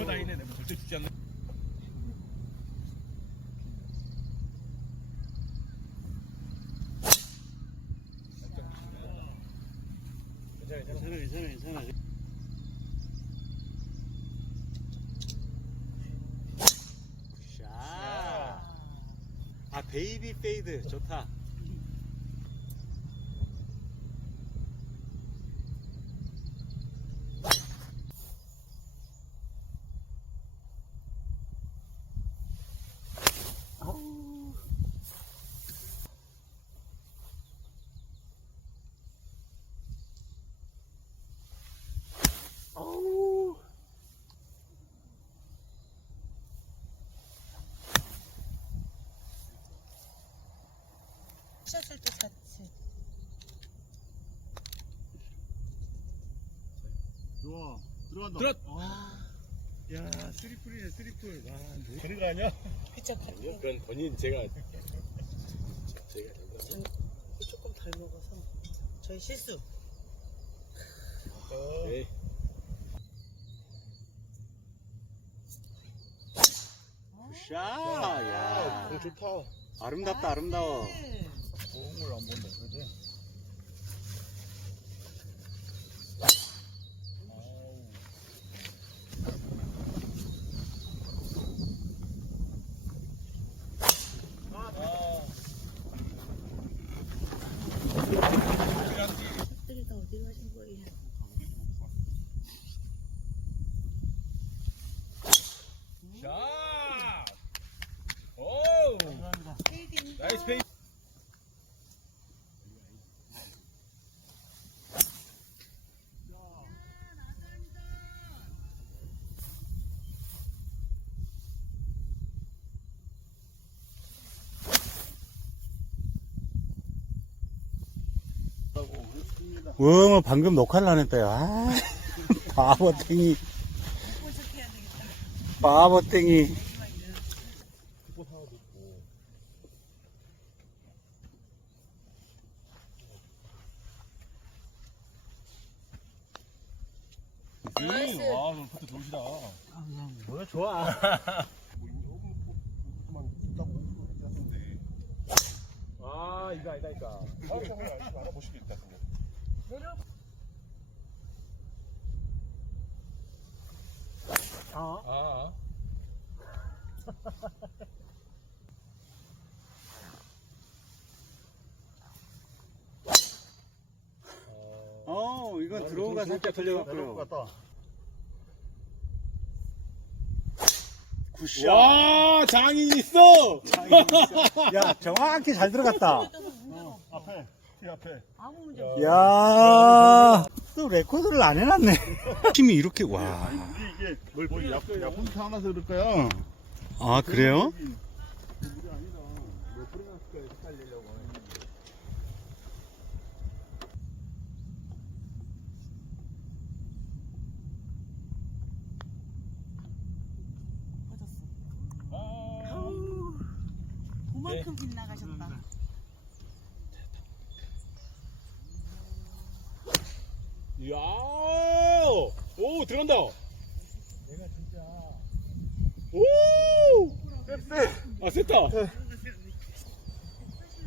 더 다니네. 내가 절대 죽지 않는. 괜찮아, 괜찮아. 괜찮아 아 베이비 페이드 좋다 아우. 아우. 샷을 또 같이. 좋아 들어간다 들어. 아. 야 쓰리플이네 쓰리플 와 뭐. 그런 거 아니야? 그쵸, 같이. 그건 본인 제가 제가 전 조금 덜 먹어서. 저희 실수. 네. 굿샷 야공 좋다. 아름답다 아름다워 네. 공을 안 본다. 그지? 들이 다 어디 가신 거예요? 샷! 오! 감사합니다 페이딩. 나이스 페이. 와 방금 녹화를 안 했다 아 바보땡이. 바보땡이 나이스. 와, 너 그때 좋으시다. 뭐야 좋아 아, 이거 아니다, 이거. 아, 그냥. 어? 아. 어 이건 들어오가 살짝 걸려갖고요 굿샷 와, 장인 있어! 야 정확히 잘 들어갔다 앞에, 이 앞에. 아무 문제 없어. 야, 또 레코드를 안 해놨네. 힘이 이렇게, 와. 이게 뭘 뭐, 약, 약품 타나서 그럴까요? 아, 그래요? 물이 아니라, 몇 프로 났을까, 헷갈리려고. 꺼졌어. 아, 아우. 그만큼 빗나가셨다. 이 야! 오, 들어간다! 내가 진짜. 오! 아, 셌다!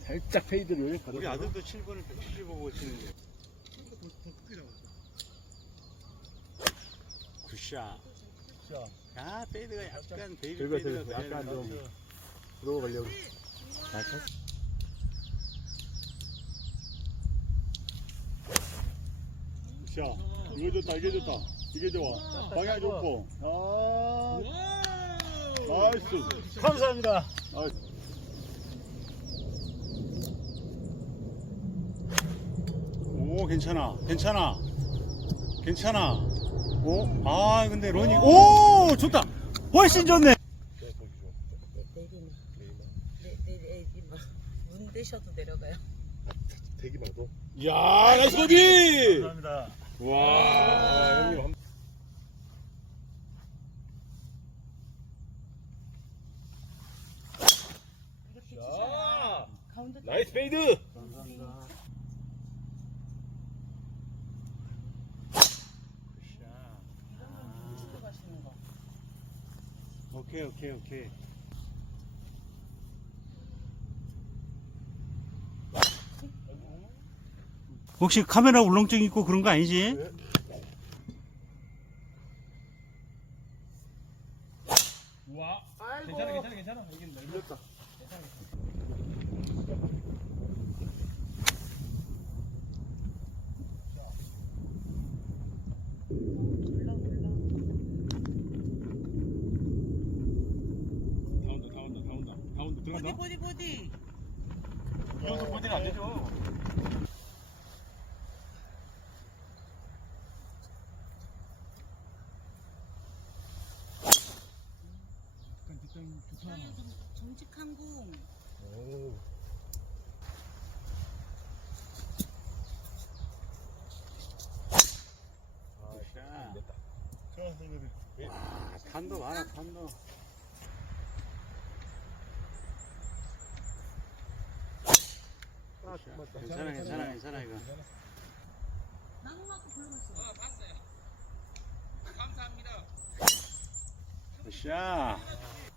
살짝 페이드를 받았어. 우리 아들도 7번을 170 보고 치는데. 굿샷. 야, 페이드가 약간 베이비 페이드가 약간 좀. 들어가려고. 자, 이거 좋다, 이게 좋다. 이게 좋아. 방향 좋고. 아, 나이스. 감사합니다. 나이스. 오, 괜찮아. 괜찮아. 괜찮아. 오, 아, 근데 로니, 오, 좋다. 훨씬 좋네. 문 대셔도 내려가요. 대기 말고. 이야, 나이스 버디! 감사합니다. 와, 형님. 한- 자, 가운데 나이스 페이드! 감사합니다. 치고 가시는 거. 오케이 오케이 혹시 카메라 울렁증 있고 그런 거 아니지? 우와. 괜찮아, 괜찮아, 괜찮아. 다운다, 다운다. 다운다 보디 들어간다. 보디 보디. 여기서 보디가 안 되죠. 정직한 공. 아, 탄도 많아 탄도. 괜찮아 괜찮아 괜찮아 이거. 나무 맞고 불러봤어. 샤 자.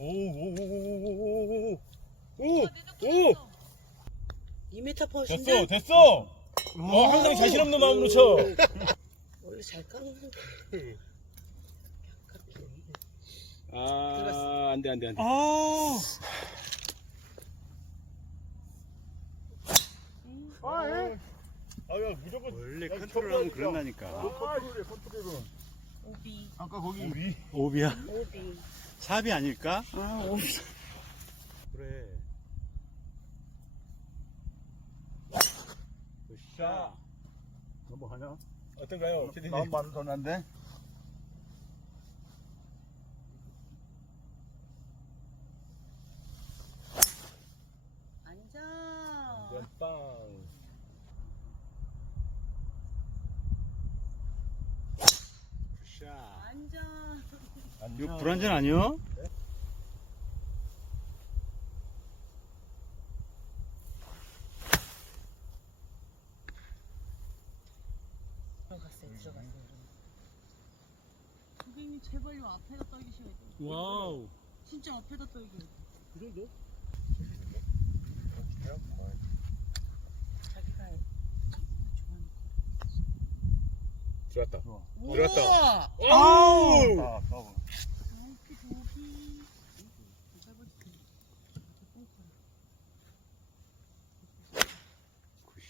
오오오오오오오오 오! 오! 2m 퍼신데 됐어 됐어 어 항상 자신 없는 마음으로 쳐 원래 잘 깎는 아, 안 돼, 안 돼, 안 돼. 아 아야 무조건 원래 야, 컨트롤하면. 그런다니까 컨트롤이야 컨트롤은 오비. 아까 거기 위 오비야 오비. 삽이 아닐까? 아 오비. 그래 자, 넘어가냐? 어떤가요, 캐디님? 마음 많은 더 난데? 앉아. 빵. 샤 앉아. 이거 불안전 아니야? 들어갔어요. 들어갔어요. 고객님 제발요 앞에다 떨기셔야 돼요. 와우. 진짜 앞에다 떨기. 그 정도? 자기가 들어왔다. 우와. 들어왔다. 아우 아, 저기.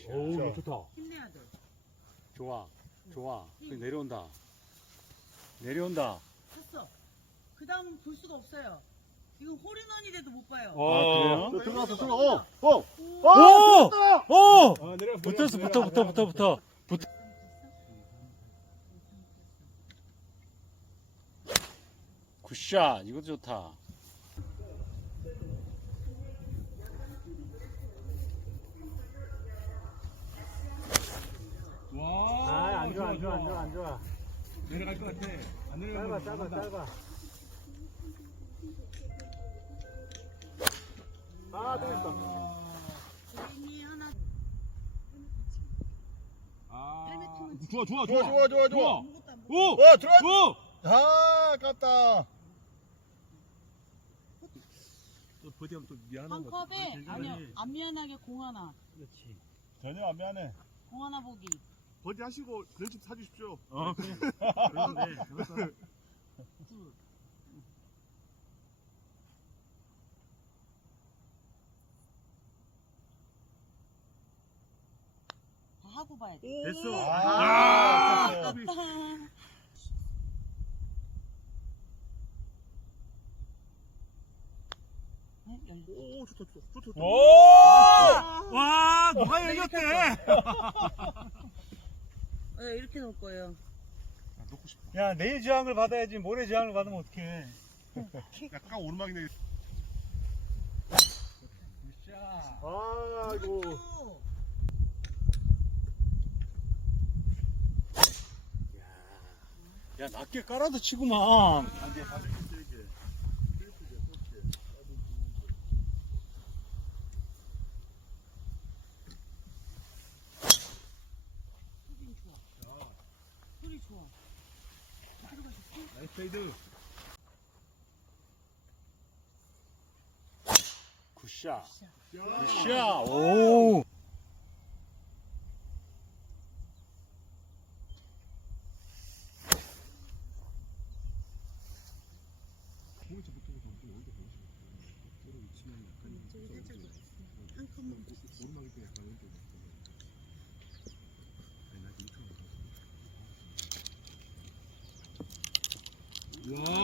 오, 이거 좋다. 힘내야 돼. 좋아 좋아 그 내려온다 내려온다 쳤어. 그 다음 볼 수가 없어요. 이거 홀인원이 돼도 못 봐요. 아, 너 들어갔어 들어 어! 어! 오! 아! 오! 아, 내려. 붙었어 붙어 붙어 붙어 붙어 붙어 굿샷. 이것도 좋다. 와. 아, 안 좋아 안 좋아 안 좋아. 안 좋아. 내려갈 것 같아. 안 내려갈 것 같아. 짧아 아. 고객님 하나 아, 좋아, 좋아, 좋아. 좋아 좋아 좋아. 보고 오! 와 들어갔 오! 아 깠다 또 버디하면 또 미안한 거. 컵에 아니요 안 미안하게 공 하나. 그렇지 전혀 안 미안해 공 하나 보기. 버디 하시고 그랜집 사주십시오 어 그래 그런데 다 하고 봐야 돼. 됐어 아, 아, 아, 네, 열려. 오 좋다 좋다 좋다 좋다. 오! 와 누가 열렸대? 네, 이렇게 놓을 거예요. 아, 놓고 싶어 야 내일 저항을 받아야지. 모레 저항을 받으면 어떡해. 약간 오르막이네 아이고 또. 야 낮게 깔아도 치구만. 안돼 반죽 세게 페이드. 굿샷. 굿샷. 오. 와.